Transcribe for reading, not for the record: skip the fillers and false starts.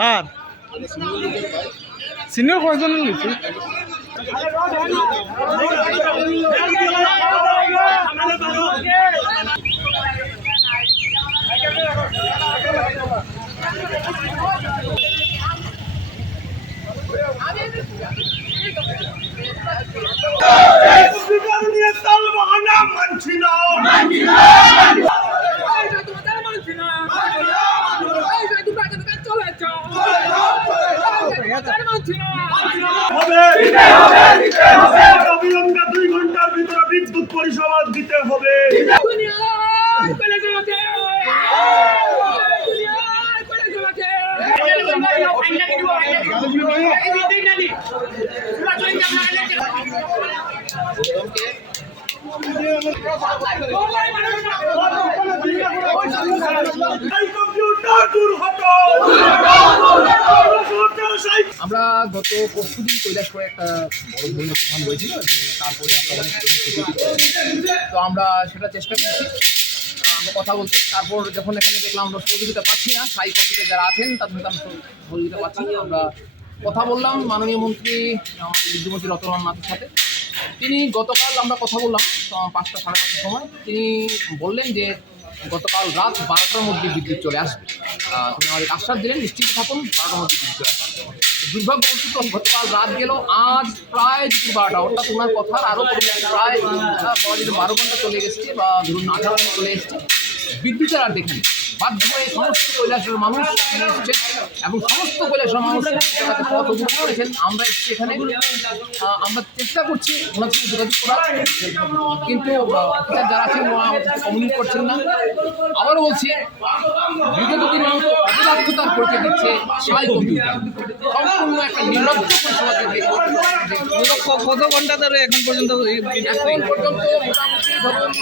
কার senior কয়জন নিয়েছি অবিলম্বে 2 ঘন্টার ভিতরে বিদ্যুৎ পরিষেবা দিতে হবে। আমরা গত পরশুদিন কৈলাসপুরে একটা বড় ধরনের তুফান হয়েছিল তারপরে আমরা অনেক তো আমরা সেটা চেষ্টা করছি আমরা কথা বলছি। তারপর যখন এখানে দেখলাম আমরা সহযোগিতা পাচ্ছি না, স্থায়ী কমিটিতে যারা আছেন তাদের আমরা সহযোগিতা পাচ্ছি না, আমরা কথা বললাম মাননীয় মন্ত্রী আমাদের বিদ্যুৎমন্ত্রী রতনলাল নাথের সাথে। তিনি গতকাল আমরা কথা বললাম 5টা সাড়ে 5টার সময়, তিনি বললেন যে গতকাল রাত 12টার মধ্যে বিদ্যুৎ চলে আসবে। তিনি আমাদের আশ্বাস দিলেন নিশ্চিত থাকুন 12টার মধ্যে বিদ্যুৎ চলে আসবে। দুর্ভাগ্যবশত গতকাল রাত গেল, আজ প্রায় দুপুর 12টা, অর্থাৎ ওনার কথার আরও প্রায় 12 ঘন্টা চলে এসছে বা ধরুন 18 ঘন্টা চলে এসছে, বিদ্যুতের আর দেখেন। বাধ্য হয়ে সমস্ত কৈলাসের মানুষ এসছেন এবং সমস্ত কৈলাসের মানুষ পথ অবরোধ করেছেন। আমরা এসছি এখানে, আমরা চেষ্টা করছি ওনার সাথে যোগাযোগ করার, কিন্তু অফিসার যারা আছেন ওরা কমিউনিকেট করছেন না। আবারও বলছি, বিগতদিন মানুষ অপদার্থতার পরিচয় দিচ্ছে সেলাই কম্পিউটার, সম্পূর্ণ একটা নির্লজ্জ পরিষেবা কত ঘন্টা ধরে এখন পর্যন্ত মোটামুটি ধরুন